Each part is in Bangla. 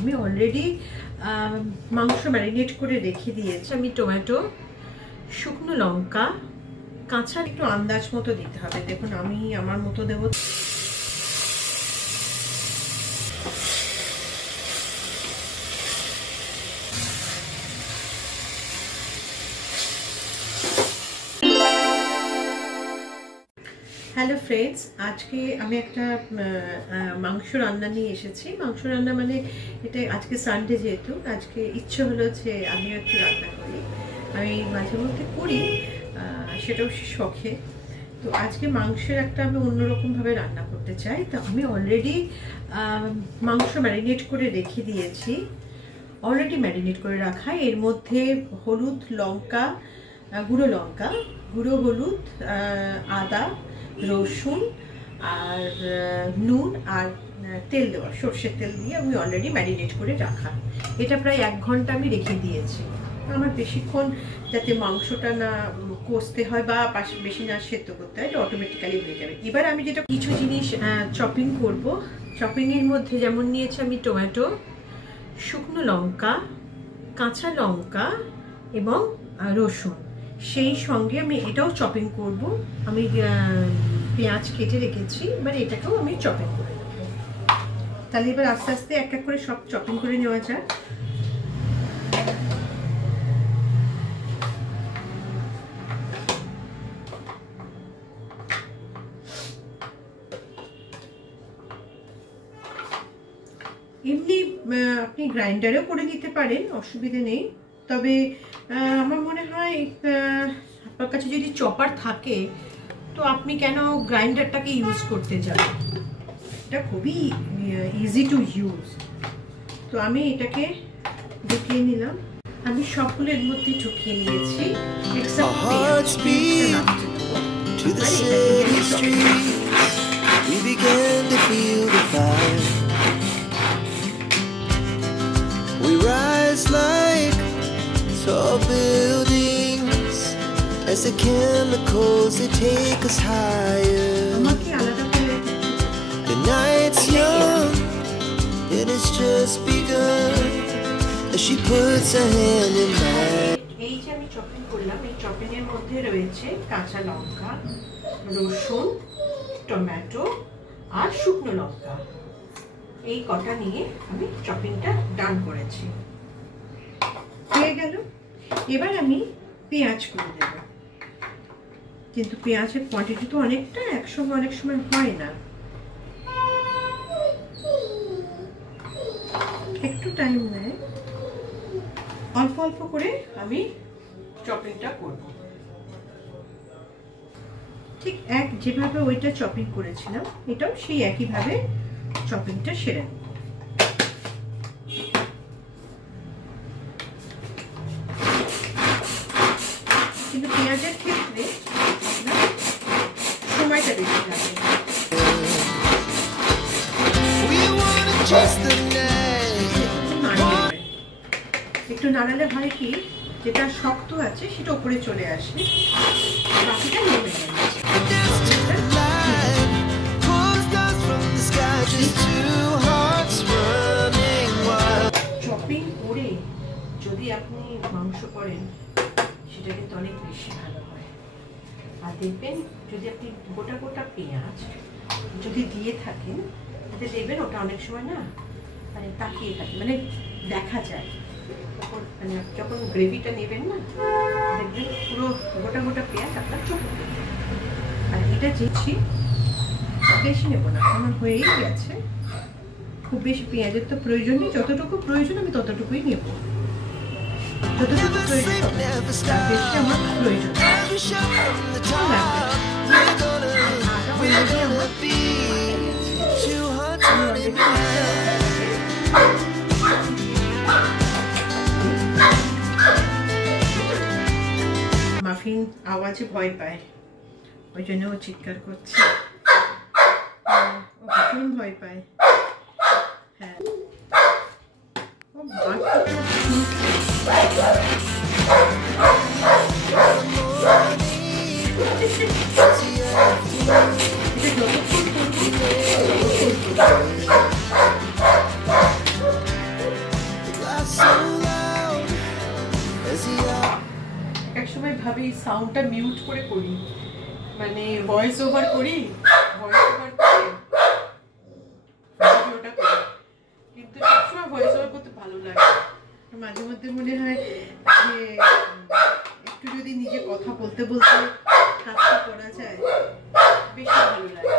আমি অলরেডি মাংস ম্যারিনেট করে রেখে দিয়েছি। আমি টমেটো, শুকনো লঙ্কা, কাঁচা একটু আন্দাজ মতো দিতে হবে। দেখুন আমি আমার মতো দেবো। হ্যালো ফ্রেন্ডস, আজকে আমি একটা মাংস রান্না নিয়ে এসেছি। মাংস রান্না মানে এটা আজকে সানডে, যেহেতু আজকে ইচ্ছে হলো যে আমিও একটু রান্না করি। আমি মাঝে মধ্যে করি, সেটাও শখে। তো আজকে মাংসের একটা আমি অন্যরকমভাবে রান্না করতে চাই। তো আমি অলরেডি মাংস ম্যারিনেট করে রেখে দিয়েছি। অলরেডি ম্যারিনেট করে রাখা, এর মধ্যে হলুদ, লঙ্কা, গুঁড়ো হলুদ, আদা, রসুন আর নুন আর তেল দেওয়া, সর্ষের তেল দিয়ে আমি অলরেডি ম্যারিনেট করে রাখা। এটা প্রায় 1 ঘন্টা আমি রেখে দিয়েছি। আমার বেশিক্ষণ যাতে মাংসটা না কষতে হয় বা বেশি না সেদ্ধ করতে হয়, এটা অটোমেটিক্যালি হয়ে যাবে। এবার আমি যেটা কিছু জিনিস চপিং করব। চপিংয়ের মধ্যে যেমন নিয়েছি আমি টমেটো, শুকনো লঙ্কা, কাঁচা লঙ্কা এবং রসুন, সেই সঙ্গে আমি এটাও চপিং করব। আমি পেঁয়াজ কেটে রেখেছি, এবার এটাকেও আমি চপিং করে নেব। তাহলে এবার আস্তে আস্তে এক এক করে সব চপিং করে নেওয়া যায়। এমনি আপনি গ্রাইন্ডারেও করে নিতে পারেন, অসুবিধা নেই। তবে আমার মনে হয় আপনার কাছে যদি চপার থাকে তো আপনি কেন গ্রাইন্ডারটাকে ইউজ করতে যাবেন, এটা খুবই ইজি টু ইউজ। তো আমি এটাকে ঢুকিয়ে নিলাম। আমি সবগুলো এর মধ্যে ঢুকিয়ে নিয়েছি। We rise like tall buildings as the chemicals they take us higher. The night's young, it has just begun as she puts her hand in mine. এই যে আমি চপিং করলাম, এই চপিং এর মধ্যে রয়েছে কাঁচা লঙ্কা, রসুন, টমেটো আর শুকনো লঙ্কা। এই কটা নিয়ে আমি চপিংটা ডান করেছি, হয়ে গেল। এবার আমি পেঁয়াজ করে দেব, কিন্তু পেঁয়াজের কোয়ান্টিটি তো অনেকটা, একসঙ্গে অনেক সময় হয় না, একটু টাইম নেয়। অল্প অল্প করে আমি চপিংটা করব, ঠিক যেভাবে ওইটা চপিং করেছিলাম এটাও সেই একইভাবে চপিংটা সেরে নেব। কিন্তু পেঁয়াজের ক্ষেত্রে সময়টা বেশি লাগে। একটু নাড়ালে হয় কি, যেটা শক্ত আছে সেটা উপরে চলে আসে, বাকিটা নেমে যাবে। চপিং করে যদি আপনি মাংস করেন সেটা কিন্তু অনেক বেশি ভালো হয়। আর দেখবেন যদি আপনি গোটা গোটা পেঁয়াজ যদি দিয়ে থাকেন, তাতে দেখবেন ওটা অনেক সময় না মানে তাকিয়ে থাকে, মানে দেখা যায় তখন, মানে যখন গ্রেভিটা নেবেন না, দেখবেন পুরো গোটা গোটা পেঁয়াজ আপনার চোখে পড়বে। আর এটা দিচ্ছি বেশি নেব না, আমার হয়েই গেছে। খুব বেশি পেঁয়াজের তো প্রয়োজন নেই, যতটুকু প্রয়োজন আমি ততটুকুই নেব, যতটুকু প্রয়োজন বেশি আমার প্রয়োজন। মাফিন আওয়াজে ভয় পায়, ওই জন্য ও চিৎকার করছে, ও ভীষণ ভয় পায়। হ্যাঁ, ও আমি সাউন্ডটা মিউট করে করি, মানে ভয়েস ওভার করি, ভয়েস ওভার করে ভিডিওটা করি, কিন্তু সবসময় ভয়েস ওভার করতে ভালো লাগে। মাঝে মধ্যে মনে হয় যে একটু যদি নিজে কথা বলতে বলতে কাজটা করা যায় বেশি ভালো লাগে।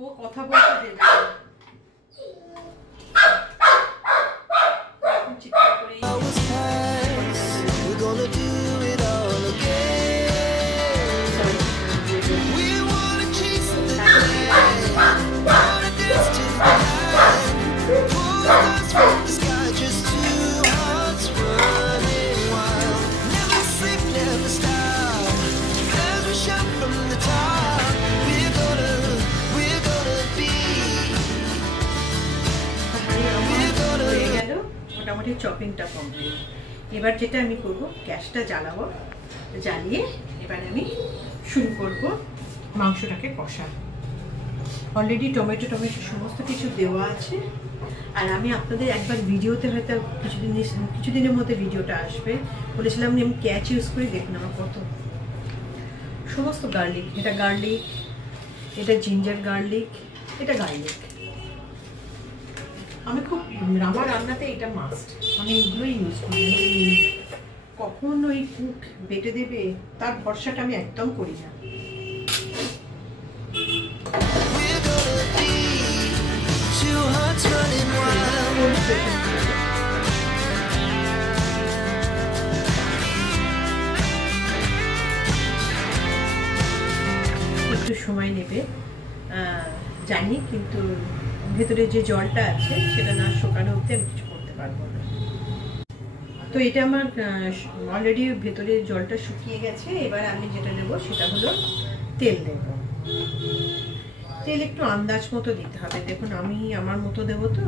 ও কথা বলতে দেবে চিৎকার করে মোটামুটি চপিংটা কমপ্লিট। এবার যেটা আমি করব, গ্যাসটা জ্বালাবো, জ্বালিয়ে এবার আমি শুরু করব মাংসটাকে কষা। অলরেডি টমেটো সমস্ত কিছু দেওয়া আছে। আর আমি আপনাদের একবার ভিডিওতে হয়তো কিছুদিনের মধ্যে ভিডিওটা আসবে, বলেছিলাম আমি ক্যাচ ইউজ করি, দেখুন আমার কত সমস্ত গার্লিক, এটা গার্লিক, এটা জিঞ্জার গার্লিক, এটা গার্লিক। আমি খুব আমার রান্নাতে এটা মাস্ট, আমি এগুলোই ইউজ করি। কখন ওই কুক বেটে দেবে তার ভরসাটা আমি একদম করি না। একটু সময় নেবে জানি, কিন্তু ভেতরে যে জলটা আছে সেটা না শুকানো অবধি আমি কিছু করতে পারবো না। তো এটা আমার অলরেডি ভেতরে জলটা শুকিয়ে গেছে। এবার আমি যেটা নেব সেটা হলো তেল দেব। তেল একটু আন্দাজ মতো দিতে হবে। দেখুন আমি আমার মতো দেবো, তো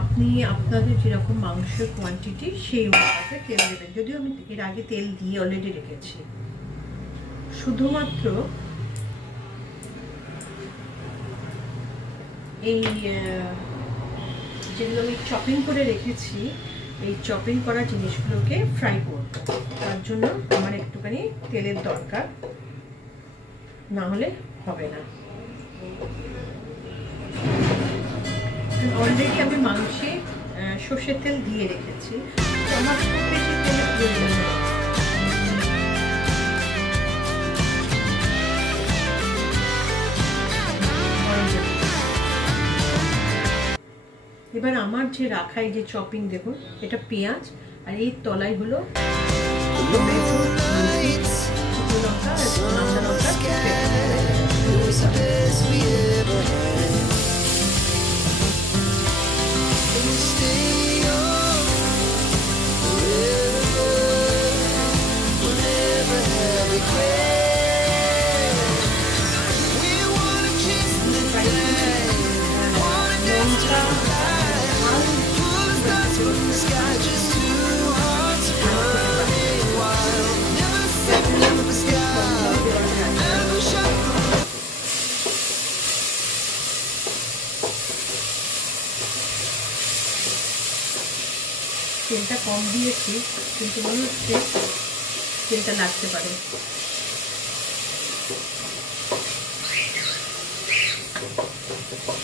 আপনি আপনাদের যেরকম মাংসের কোয়ান্টিটি সেই অনুপাতে তেল দেবেন। যদিও আমি এর আগে তেল দিয়ে অলরেডি রেখেছি, শুধুমাত্র এই যেগুলো আমি চপিং করে রেখেছি, এই চপিং করা জিনিসগুলোকে ফ্রাই করব। তার জন্য আমার একটুখানি তেলের দরকার, না হলে হবে না। অলরেডি আমি মাংসে সর্ষের তেল দিয়ে রেখেছি, আমার খুব বেশি তেলের প্রয়োজন নেই। এবার আমার যে রাখা এই যে চপিং, দেখুন এটা পেঁয়াজ, আর এই তলায় হলো তেলটা কম দিয়েছি, কিন্তু মনে হচ্ছে তেলটা লাগতে পারে।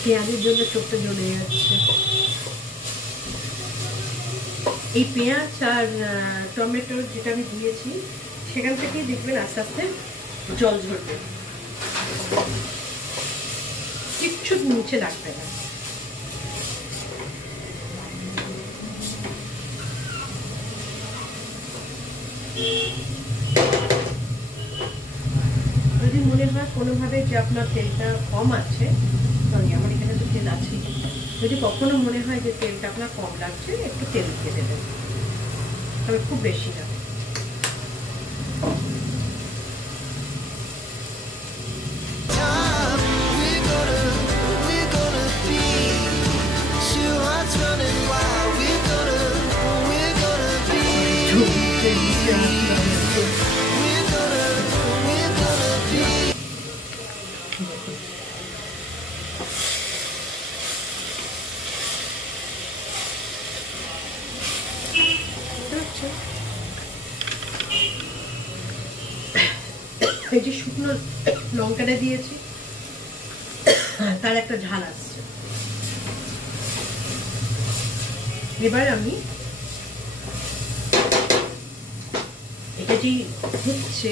পেঁয়াজের জন্য চোখটা জ্বলে যাচ্ছে। এই পেঁয়াজ আর টমেটো যেটা আমি দিয়েছি সেখান থেকেই দেখবেন আস্তে আস্তে জল ঝরবে, কিচ্ছু নিচে লাগবে না। যদি মনে হয় কোনোভাবে যে আপনার তেলটা কম আছে, সরি আমার এখানে তো তেল আছে, যদি কখনো মনে হয় যে তেলটা আপনার কম লাগছে, একটু তেল দিয়ে দেবেন, তবে খুব বেশি না। এই যে শুকনো লঙ্কাটা দিয়েছি তার একটা ঝাল আসছে। এবার আমি এটা যে হচ্ছে,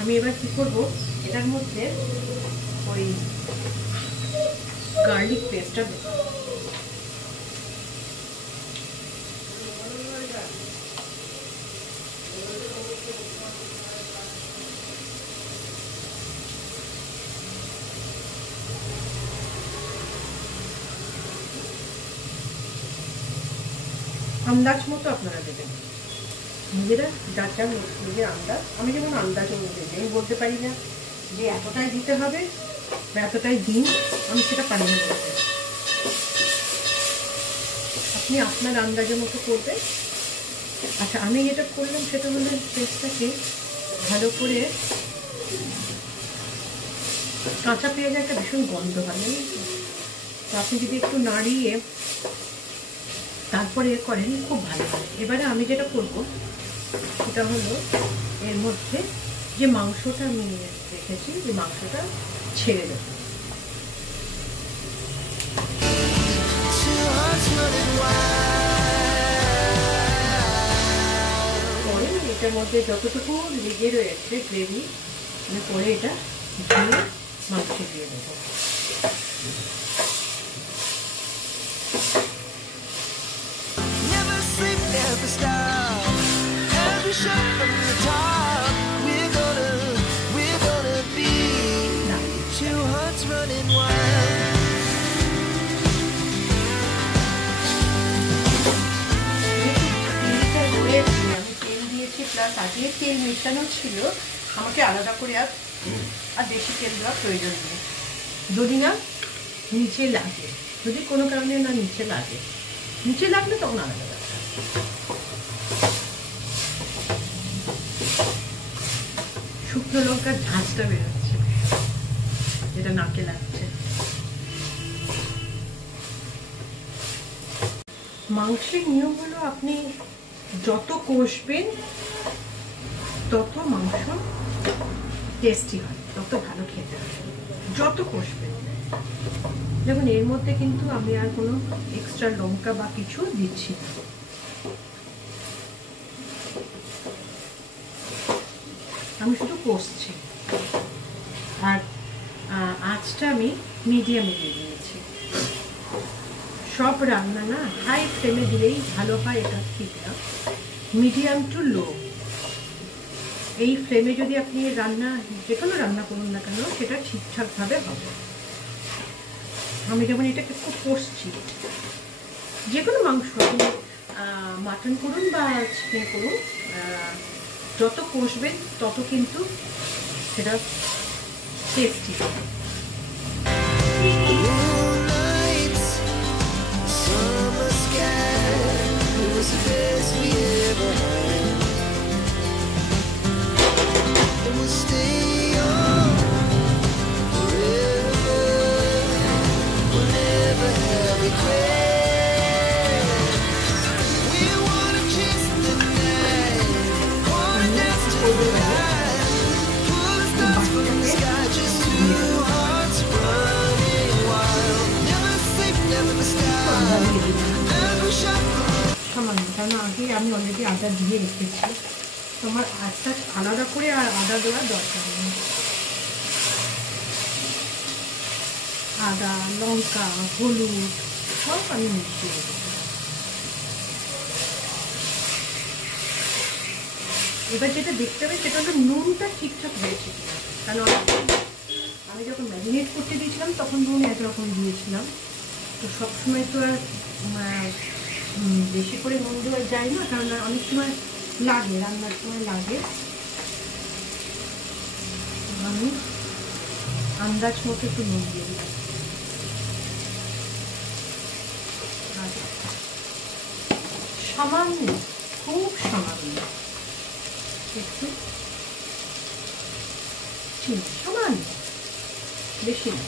আমি এবার কি করবো, এটার মধ্যে ওই গার্লিক পেস্টটা দেবো। আন্দাজ মতো আপনারা দেবেন, নিজেরা যার যার নিজের আন্দাজ। আমি যেমন আন্দাজ অনুযায়ী, আমি বলতে পারি না যে এতটাই দিতে হবে বা এতটাই দিন, আমি সেটা পারি না বলতে। আপনি আপনার আন্দাজের মতো করবেন। আচ্ছা, আমি যেটা করলাম সেটা হলো পেস্টটাকে ভালো করে, কাঁচা পেঁয়াজের একটা ভীষণ গন্ধ হয়, তো আপনি যদি একটু নাড়িয়ে তারপরে করেন খুব ভালো হয়। এবারে আমি যেটা করব সেটা হলো এর মধ্যে যে মাংসটা আমি রেখেছি, যে মাংসটা ছেড়ে দেব। পরে এটার মধ্যে যতটুকু লেগে রয়েছে গ্রেভি, আমি পরে এটা ধুয়ে মাংস দিয়ে দেবো। Never stop. Every shot from the top. We're gonna be two hearts running wild. তেল দিয়েছি, প্লাস আগে তেল মেশানো ছিল, আমাকে আলাদা করে আর বেশি তেল দেওয়ার প্রয়োজন নেই। যদি না নিচে লাগে, যদি কোনো কারণে না নিচে লাগলে তখন আলাদা ব্যাপার। শুকনো লঙ্কার ঝাঁঝটা বেরোচ্ছে, যেটা নাকে লাগছে। মাংসের নিয়ম হলো আপনি যত কষবেন তত মাংস টেস্টি হয়, তত ভালো খেতে হয়। যত কষবেন, দেখুন এর মধ্যে কিন্তু আমি আর কোনো এক্সট্রা লঙ্কা বা কিছু দিচ্ছি না। আমি শুধু কষছি, আর আঁচটা আমি মিডিয়ামে দিয়ে দিয়েছি। সব রান্না না হাই ফ্লেমে দিলেই ভালো হয়, এটা ঠিক না। মিডিয়াম টু লো এই ফ্লেমে যদি আপনি যে কোনো রান্না করুন না কেন, সেটা ঠিকঠাকভাবে হবে। আমি যেমন এটাকে খুব কষছি, যে কোনো মাংস আপনি মাটন করুন বা চিকেন করুন, যত কষবেন তত কিন্তু সেটা টেস্টি হবে। কারণ আগে আমি অলরেডি আদা দিয়ে রেখেছি, তোমার আদা আলাদা করে আর আদা দেওয়ার দরকার নেই। আদা, লঙ্কা, হলুদ সব আমি মিশিয়ে দেবো। এবার যেটা দেখতে হবে সেটা হলো নুনটা ঠিকঠাক হয়েছে কিনা, কারণ আমি যখন ম্যারিনেট করতে দিয়েছিলাম তখন নুন একরকম দিয়েছিলাম, তো সবসময় তো আর বেশি করে নুন দেওয়া যায় না, কারণ অনেক সময় লাগে, রান্নার সময় লাগে। আমি আন্দাজ মতো একটু নুন দিয়ে দিলাম, সামান্য, খুব সামান্য একটু চিনি, সামান্য, বেশি না।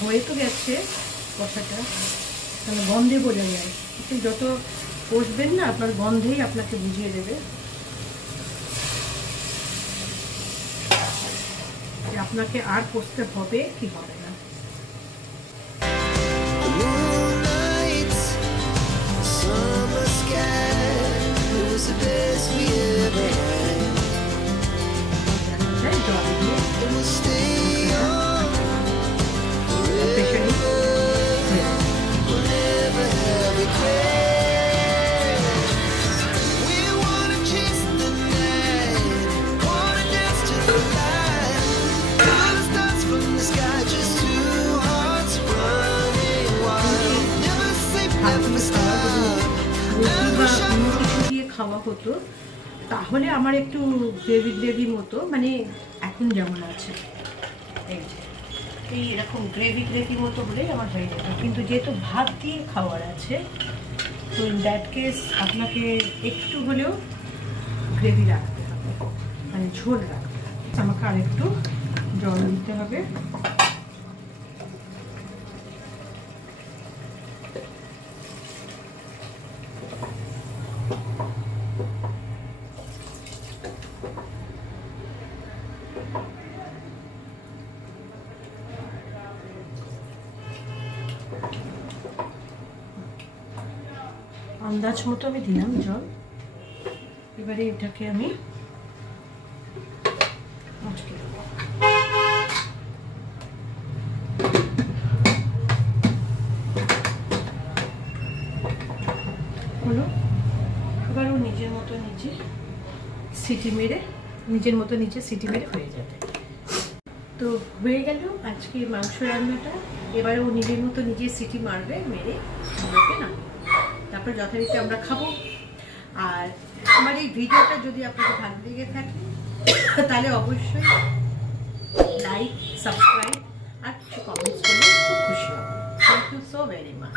হয়ে তো গেছে কষাটা, তাহলে গন্ধে বোঝা যায়। আপনি যত কষবেন না আপনার গন্ধেই আপনাকে বুঝিয়ে দেবে যে আপনাকে আর কষতে হবে কি হবে না। খাওয়া হতো তাহলে আমার একটু গ্রেভি গ্রেভি মতো, মানে এখন যেমন আছে এই এরকম গ্রেভি গ্রেভি মতো হলে আমার হয়ে যেত, কিন্তু যেহেতু ভাত দিয়ে খাওয়ার আছে তো ইন দ্যাট কেস আপনাকে একটু হলেও গ্রেভি রাখতে হবে, মানে ঝোল রাখতে হবে। আমাকে আর একটু জল দিতে হবে। আন্দাজ মতো আমি দিলাম জল। এবারে এটাকে আমি আটকে দেব। হলো, এবার ও নিজের মতো নিচে সিটি মেরে হয়ে যাবে। তো হয়ে গেল আজকে মাংস রান্নাটা। এবারে ও নিজের মতো নিজে সিটি মারবে, মেরে আমাকে না, তারপর যথারীতি আমরা খাবো। আর আমার এই ভিডিওটা যদি আপনাকে ভালো লেগে থাকে তাহলে অবশ্যই লাইক, সাবস্ক্রাইব আর কিছু কমেন্টস করলে খুব খুশি হব। Thank you so very much.